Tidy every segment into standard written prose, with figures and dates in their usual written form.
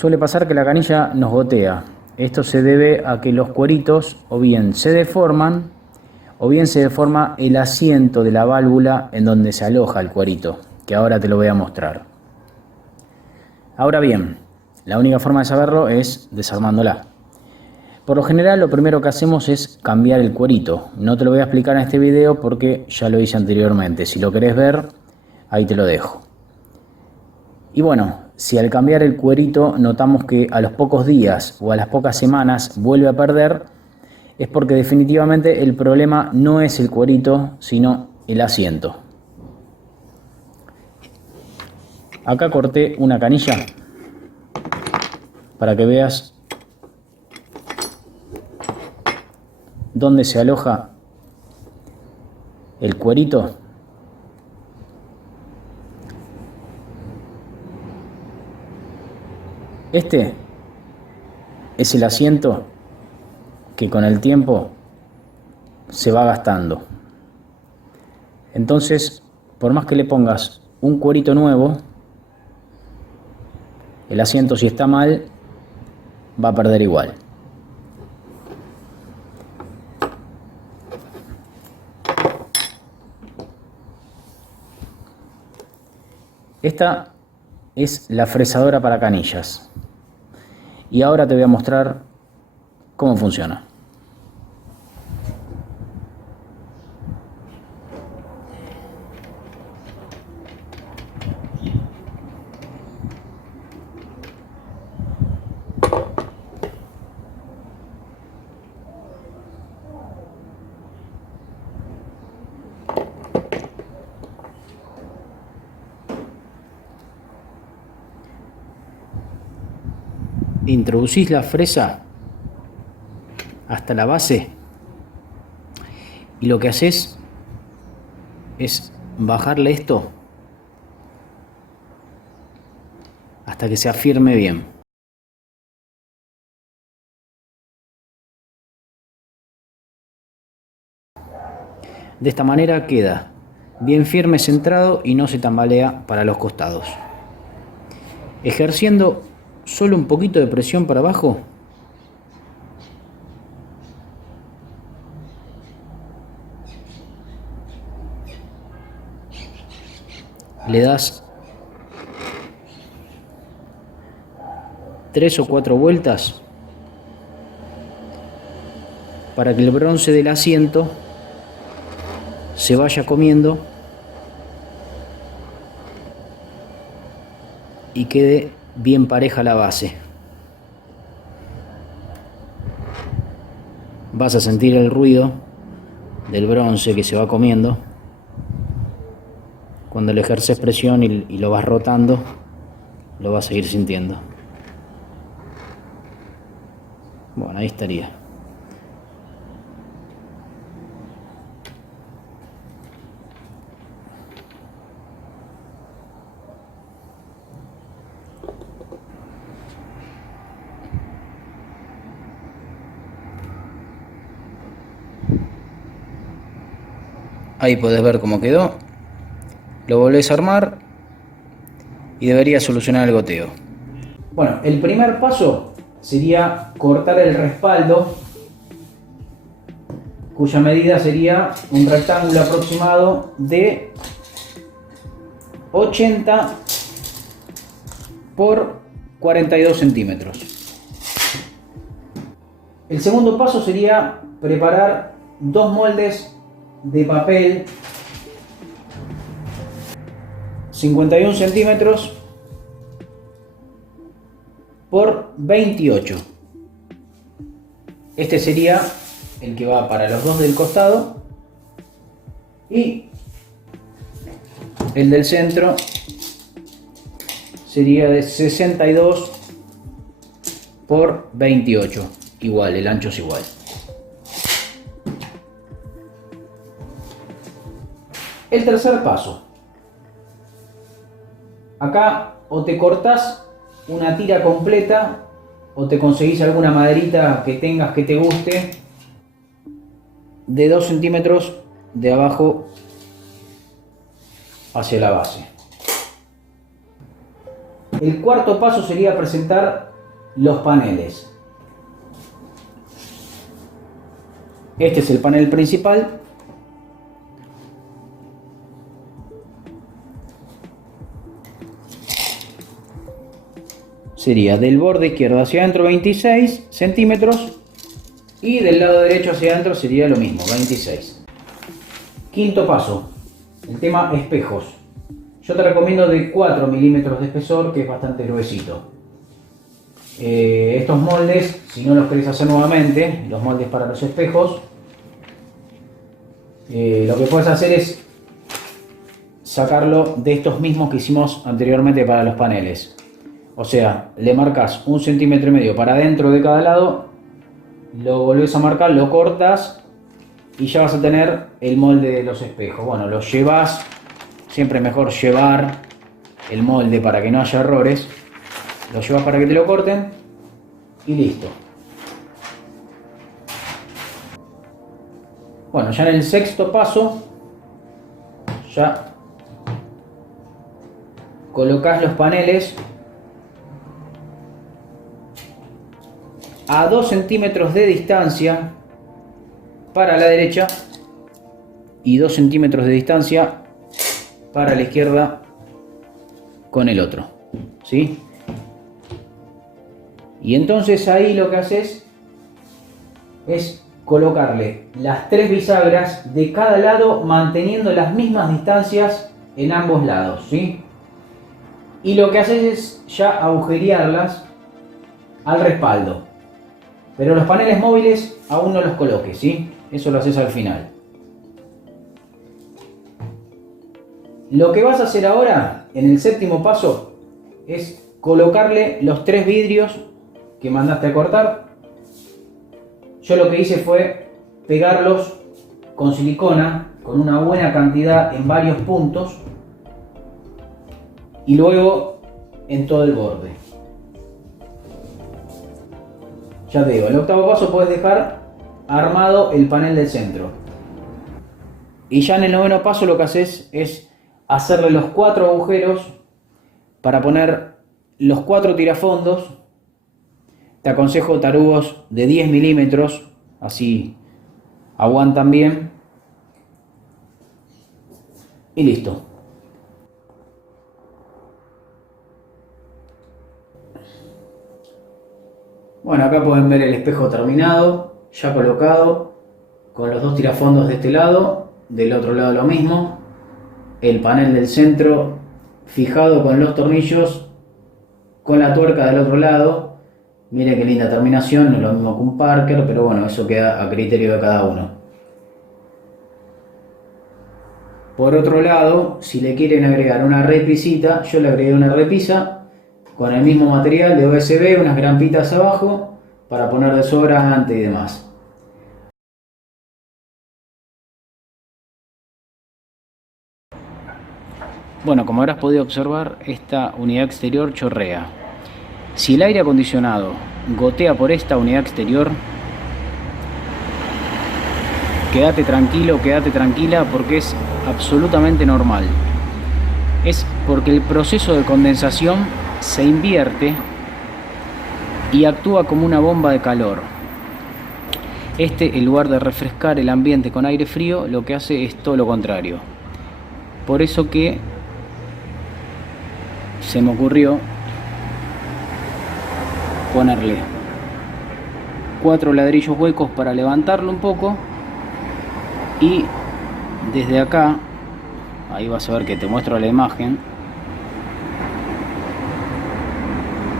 Suele pasar que la canilla nos gotea. Esto se debe a que los cueritos o bien se deforman o bien se deforma el asiento de la válvula en donde se aloja el cuerito, que ahora te lo voy a mostrar. Ahora bien, la única forma de saberlo es desarmándola. Por lo general lo primero que hacemos es cambiar el cuerito. No te lo voy a explicar en este video porque ya lo hice anteriormente. Si lo querés ver, ahí te lo dejo. Y bueno, si al cambiar el cuerito notamos que a los pocos días o a las pocas semanas vuelve a perder, es porque definitivamente el problema no es el cuerito, sino el asiento. Acá corté una canilla para que veas dónde se aloja el cuerito. Este es el asiento que con el tiempo se va gastando. Entonces, por más que le pongas un cuerito nuevo, el asiento, si está mal, va a perder igual. Esta es la fresadora para canillas. Y ahora te voy a mostrar cómo funciona. Introducís la fresa hasta la base y lo que haces es bajarle esto hasta que se afirme bien. De esta manera queda bien firme, centrado y no se tambalea para los costados. Ejerciendo solo un poquito de presión para abajo, le das 3 o 4 vueltas para que el bronce del asiento se vaya comiendo y quede bien pareja la base. Vas a sentir el ruido del bronce que se va comiendo. Cuando le ejerces presión y lo vas rotando, lo vas a ir sintiendo. Bueno, ahí estaría. Ahí podés ver cómo quedó. Lo volvés a armar y debería solucionar el goteo. Bueno, el primer paso sería cortar el respaldo, cuya medida sería un rectángulo aproximado de 80 por 42 centímetros. El segundo paso sería preparar dos moldes de papel 51 centímetros por 28. Este sería el que va para los dos del costado y el del centro sería de 62 por 28. Igual, el ancho es igual. El tercer paso. Acá o te cortás una tira completa o te conseguís alguna maderita que tengas que te guste de 2 centímetros de abajo hacia la base. El cuarto paso sería presentar los paneles. Este es el panel principal. Sería del borde izquierdo hacia adentro 26 centímetros y del lado derecho hacia adentro sería lo mismo, 26. Quinto paso, el tema espejos. Yo te recomiendo de 4 milímetros de espesor, que es bastante gruesito. Estos moldes, si no los querés hacer nuevamente, los moldes para los espejos, lo que puedes hacer es sacarlo de estos mismos que hicimos anteriormente para los paneles. O sea, le marcas 1,5 centímetros para adentro de cada lado, lo volvés a marcar, lo cortas y ya vas a tener el molde de los espejos. Bueno, lo llevas, siempre mejor llevar el molde para que no haya errores. Lo llevas para que te lo corten y listo. Bueno, ya en el sexto paso, ya colocas los paneles a 2 centímetros de distancia para la derecha y 2 centímetros de distancia para la izquierda con el otro, ¿sí? Y entonces ahí lo que haces es colocarle las 3 bisagras de cada lado manteniendo las mismas distancias en ambos lados, ¿sí? Y lo que haces es ya agujerearlas al respaldo. Pero los paneles móviles aún no los coloques, ¿sí? Eso lo haces al final. Lo que vas a hacer ahora, en el séptimo paso, es colocarle los 3 vidrios que mandaste a cortar. Yo lo que hice fue pegarlos con silicona, con una buena cantidad en varios puntos, y luego en todo el borde. Ya te digo, en el octavo paso puedes dejar armado el panel del centro. Y ya en el noveno paso lo que haces es hacerle los 4 agujeros para poner los 4 tirafondos. Te aconsejo tarugos de 10 milímetros, así aguantan bien. Y listo. Bueno, acá pueden ver el espejo terminado, ya colocado, con los 2 tirafondos de este lado, del otro lado lo mismo. El panel del centro fijado con los tornillos, con la tuerca del otro lado. Miren qué linda terminación, no es lo mismo que un Parker, pero bueno, eso queda a criterio de cada uno. Por otro lado, si le quieren agregar una repisita, yo le agregué una repisa con el mismo material de OSB, unas grampitas abajo para poner desodorante y demás. Bueno, como habrás podido observar, esta unidad exterior chorrea. Si el aire acondicionado gotea por esta unidad exterior, quédate tranquilo, quédate tranquila, porque es absolutamente normal. Es porque el proceso de condensación se invierte y actúa como una bomba de calor. En lugar de refrescar el ambiente con aire frío, lo que hace es todo lo contrario. Por eso que se me ocurrió ponerle 4 ladrillos huecos para levantarlo un poco, y desde acá, ahí vas a ver que te muestro la imagen,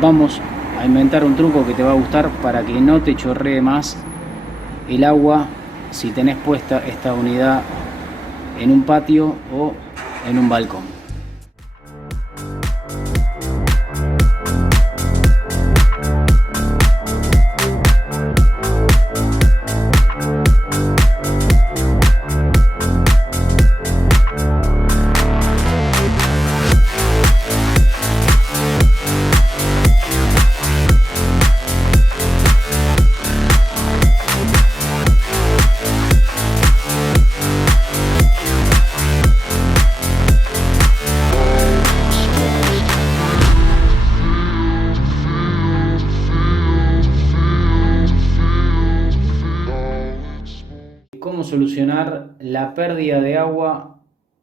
vamos a inventar un truco que te va a gustar para que no te chorree más el agua si tenés puesta esta unidad en un patio o en un balcón. solucionar la pérdida de agua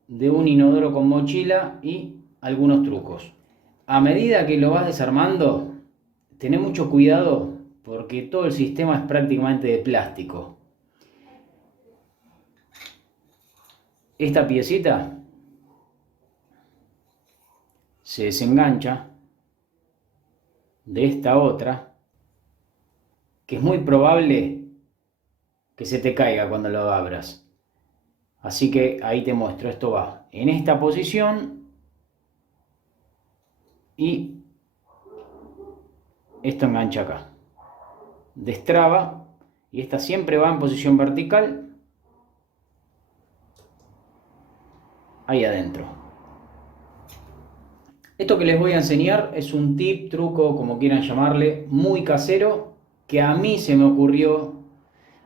de un inodoro con mochila y algunos trucos. A medida que lo vas desarmando, ten mucho cuidado porque todo el sistema es prácticamente de plástico. Esta piecita se desengancha de esta otra, que es muy probable que se te caiga cuando lo abras. Así que ahí te muestro, esto va en esta posición y esto engancha acá. Destraba y esta siempre va en posición vertical ahí adentro. Esto que les voy a enseñar es un tip, truco, como quieran llamarle, muy casero, que a mí se me ocurrió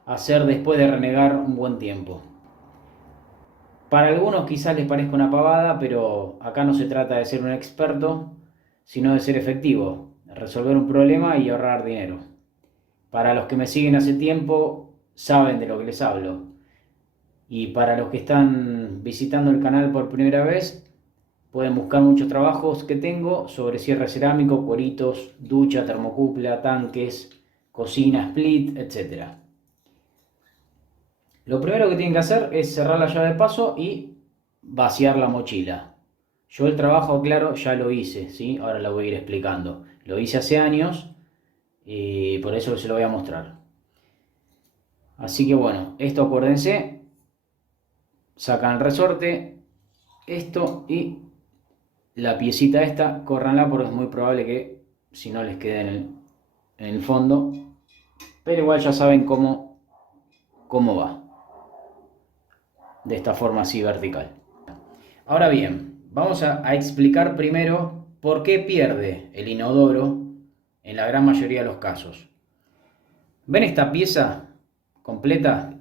hacer después de renegar un buen tiempo. Para algunos quizás les parezca una pavada, pero acá no se trata de ser un experto, sino de ser efectivo, de resolver un problema y ahorrar dinero. Para los que me siguen hace tiempo, saben de lo que les hablo. Y para los que están visitando el canal por primera vez, pueden buscar muchos trabajos que tengo sobre cierre cerámico, cueritos, ducha, termocupla, tanques, cocina, split, etc. Lo primero que tienen que hacer es cerrar la llave de paso y vaciar la mochila. Yo el trabajo, claro, ya lo hice, ¿sí? Ahora lo voy a ir explicando. Lo hice hace años y por eso se lo voy a mostrar. Así que bueno, esto acuérdense, sacan el resorte, esto y la piecita esta, córranla porque es muy probable que si no les quede en el fondo, pero igual ya saben cómo va, de esta forma así vertical. Ahora bien, vamos a explicar primero por qué pierde el inodoro en la gran mayoría de los casos. ¿Ven esta pieza completa?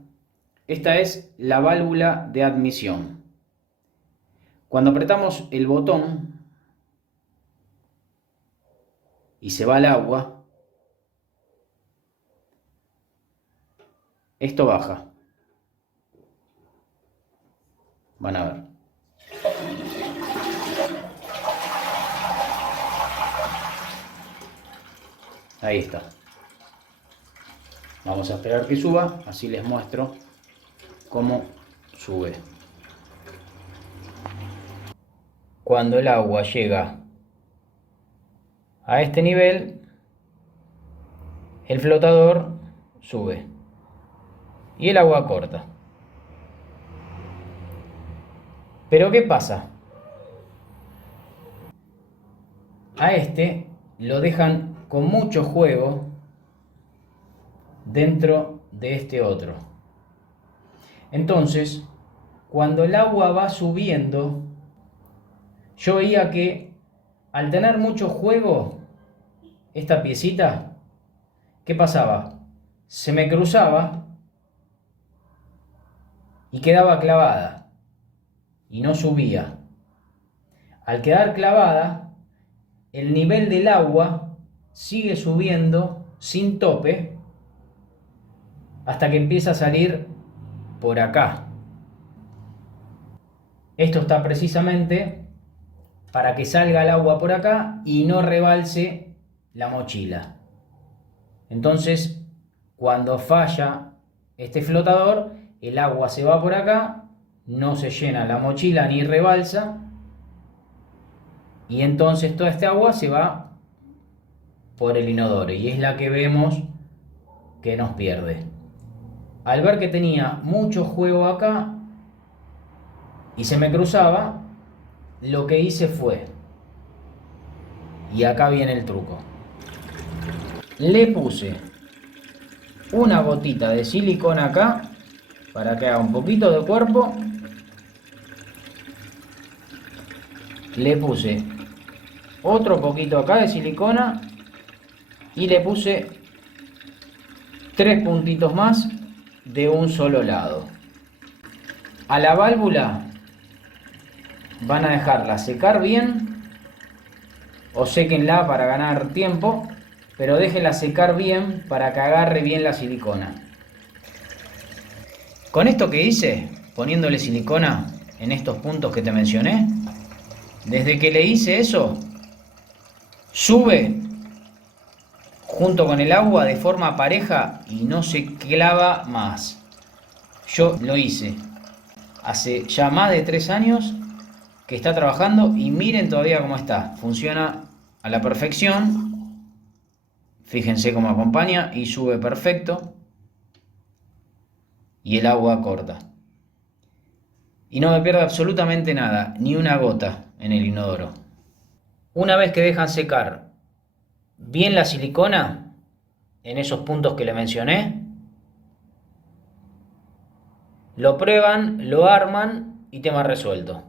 Esta es la válvula de admisión. Cuando apretamos el botón y se va el agua, esto baja. Van a ver. Ahí está. Vamos a esperar que suba, así les muestro cómo sube. Cuando el agua llega a este nivel, el flotador sube y el agua corta. Pero ¿qué pasa? A este lo dejan con mucho juego dentro de este otro. Entonces, cuando el agua va subiendo, yo veía que al tener mucho juego, esta piecita, ¿qué pasaba? Se me cruzaba y quedaba clavada y no subía. Al quedar clavada, el nivel del agua sigue subiendo sin tope hasta que empieza a salir por acá. Esto está precisamente para que salga el agua por acá y no rebalse la mochila. Entonces, cuando falla este flotador, el agua se va por acá, no se llena la mochila ni rebalsa, y entonces toda esta agua se va por el inodoro y es la que vemos que nos pierde. Al ver que tenía mucho juego acá y se me cruzaba, lo que hice fue, y acá viene el truco, le puse una gotita de silicona acá para que haga un poquito de cuerpo, le puse otro poquito acá de silicona y le puse 3 puntitos más de un solo lado. A la válvula van a dejarla secar bien o séquenla para ganar tiempo, pero déjenla secar bien para que agarre bien la silicona. Con esto que hice, poniéndole silicona en estos puntos que te mencioné, desde que le hice eso, sube junto con el agua de forma pareja y no se clava más. Yo lo hice hace ya más de 3 años que está trabajando y miren todavía cómo está. Funciona a la perfección. Fíjense cómo acompaña y sube perfecto. Y el agua corta. Y no me pierdo absolutamente nada, ni una gota en el inodoro. Una vez que dejan secar bien la silicona en esos puntos que le mencioné, lo prueban, lo arman y tema resuelto.